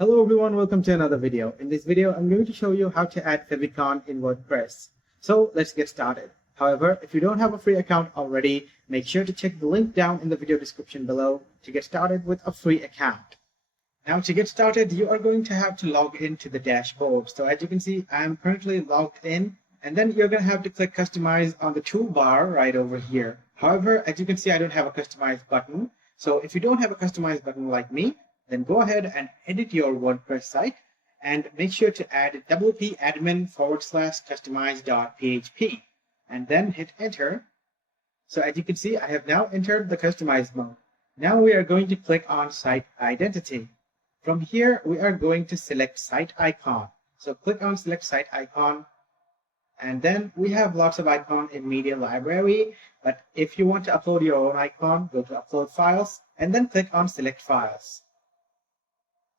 Hello everyone, welcome to another video. In this video, I'm going to show you how to add Favicon in WordPress. So let's get started. However, if you don't have a free account already, make sure to check the link down in the video description below to get started with a free account. Now to get started, you are going to have to log into the dashboard. So as you can see, I'm currently logged in, and then you're going to have to click customize on the toolbar right over here. However, as you can see, I don't have a customize button. So if you don't have a customize button like me, then go ahead and edit your WordPress site and make sure to add wp admin/customize.php and then hit enter. So as you can see, I have now entered the customize mode. Now we are going to click on site identity. From here, we are going to select site icon. So click on select site icon. And then we have lots of icons in media library. But if you want to upload your own icon, go to upload files and then click on select files.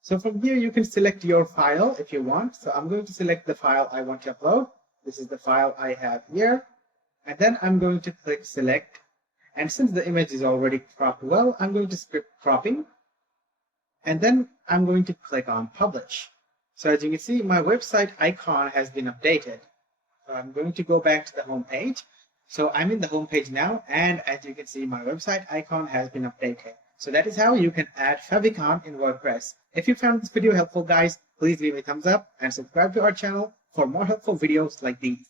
So from here, you can select your file if you want. So I'm going to select the file I want to upload. This is the file I have here. And then I'm going to click select. And since the image is already cropped well, I'm going to skip cropping. And then I'm going to click on publish. So as you can see, my website icon has been updated. So I'm going to go back to the home page. So I'm in the home page now. And as you can see, my website icon has been updated. So that is how you can add Favicon in WordPress. If you found this video helpful, guys, please leave a thumbs up and subscribe to our channel for more helpful videos like these.